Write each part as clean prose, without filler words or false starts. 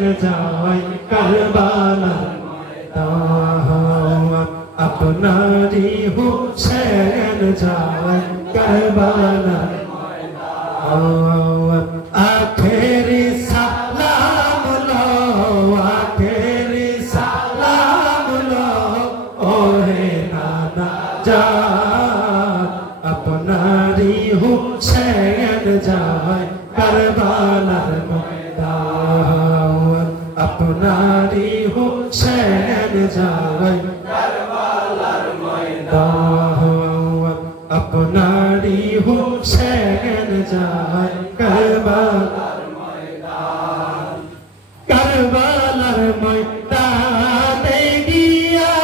হুসেন যায় কারবালার ময়দান আপনারি হুসেন যায় কারবালার ময়দান আখেরি সালাম লো আখেরি সালাম লো ওহে নানা জান আপনারি হুসেন যায় কারবালার ময়দান আপনারি হুসেন যায় কারবালার ময়দান আপনারি হুসেন যায় কারবালার ময়দান কারবালার ময়দানে গিয়া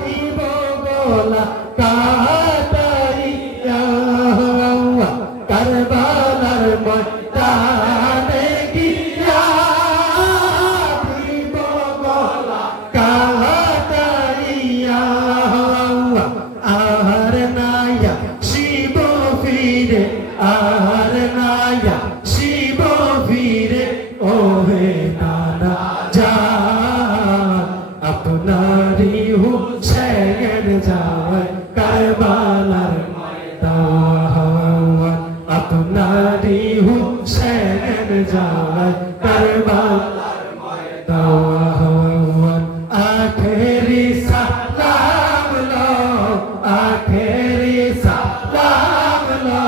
দিব গোলা কাটাইয়া কারবালার ময়দানে গিয়া দিব গোলা কাটাইয়া আর নাইয়া শিব ফিরে আর নাইয়া শিব ফিরে ওহে নানা জান আপনারি হুসেন যায় কারবালার ময়দান আপনারি হুসেন যায় কারবালার ময়দান আখেরি সালাম লো আখেরি সালাম লো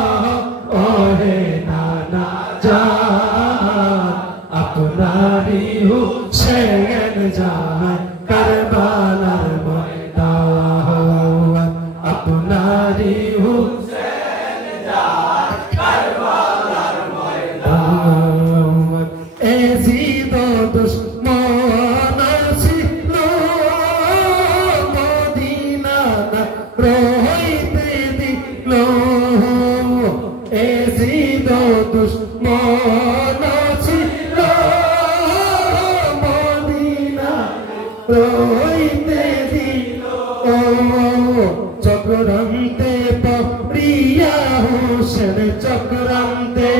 ওহে নানা জান আপনারি হুসেন যায় কারবালার ময়দান আপনারি হুসেন যায় কারবালার ময়দান এজিদ দুশমন ছিল মদিনা না রইতে দিল এজিদ দুশমন ছিল মদিনা রইতে দিল চক্রান্তে প্রিয়া হুসেন চক্রান্তে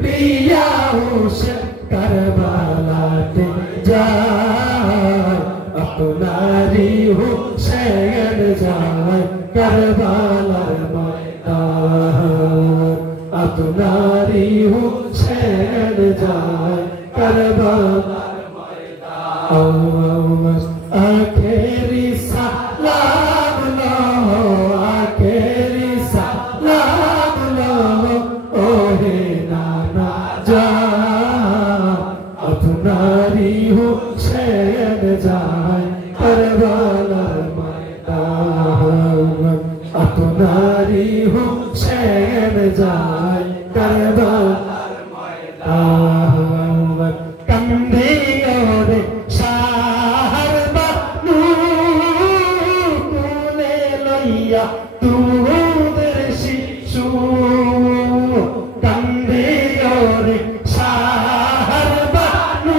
প্রিয়া হুসেন কারবালাতে যায় আপনারি হুসেন যায় কারবালার ময়দান আপনারি হুসেন যায় কারবালার ময়দান আখেরি সালাম লো আখেরি সালাম লো ওহে নানা জান আপনারি হুসেন যায় কারবালার ময়দান আপনারি হুসেন যায় কারবালার ময়দান কান্দে ওরে শাহরবানু কোলে লইয়া তোদের শিশু কান্দে ওরে শাহরবানু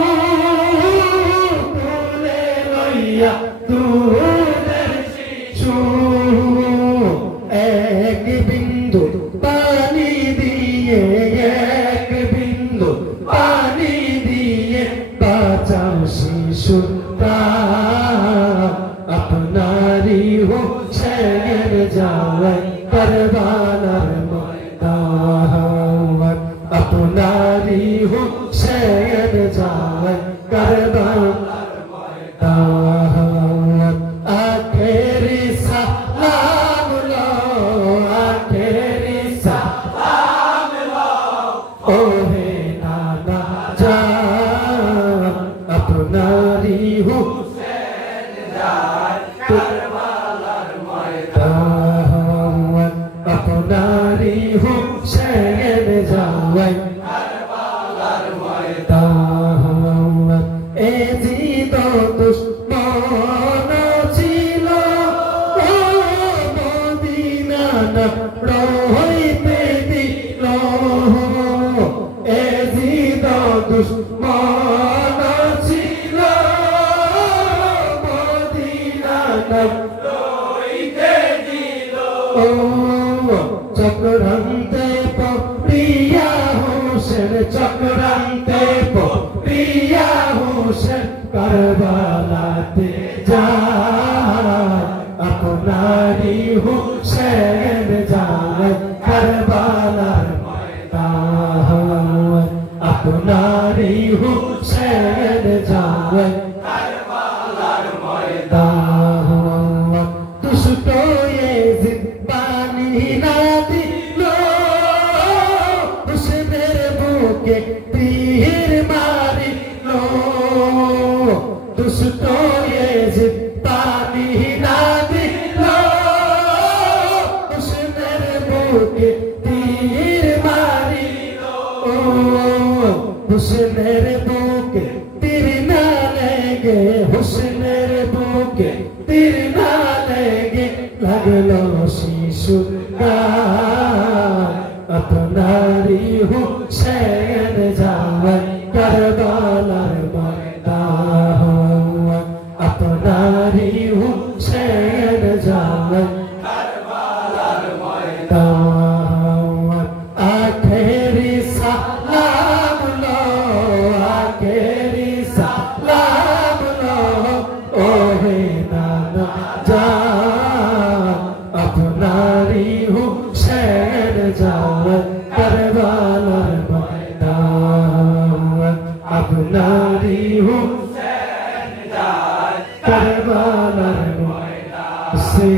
কোলে লইয়া তোদের শিশু এক বিন্দু পানি দিয়ে এক বিন্দু পানি দিয়ে বাঁচাও শিশুরা আপনারি হুসেন যায় কারবালার ময়দান আপনারি হুসেন যায় কারবালার ময়দান আখেরি সালাম লো আখেরি সালাম লো ওহে নানা জান আপনারি হুসেন যায় কারবালার ময়দান আপনারি হুসেন যায় কারবালার ময়দান এজিদ দুশমন ছিল মদিনা না রইতে দিল এজিদ দুশমন ছিল মদিনা না রইতে দিল চক্রান্তে প্রিয়া হুসেন চক্রান্তে करबलाते जाए अपनारी हुसैन जाए करबलार मैदान अपनारी हुसैन जाए करबलार मैदान दुष्टो ये जिब्बानी ना दिलो हुसैनेर बुके तीर मारी लो दुष्टो ये जिब्बानी ना दिलो हुसैनेर बुके तीर मारी लो हुसैनेर बुके तीर ना लेंगे हुसैनेर बुके तीर ना लेंगे लगलो शिशु गान अपनारी हुसैन जाए करबलार मैदान अपनारी हुसैन जाए करबलार मैदान आखिरी सलाम लो आखिरी सलाम लो ओहे नाना जान अपनारी हुसैन जाए करबलार मैदान अपनारी हुसैन जाए करबलार मैदान से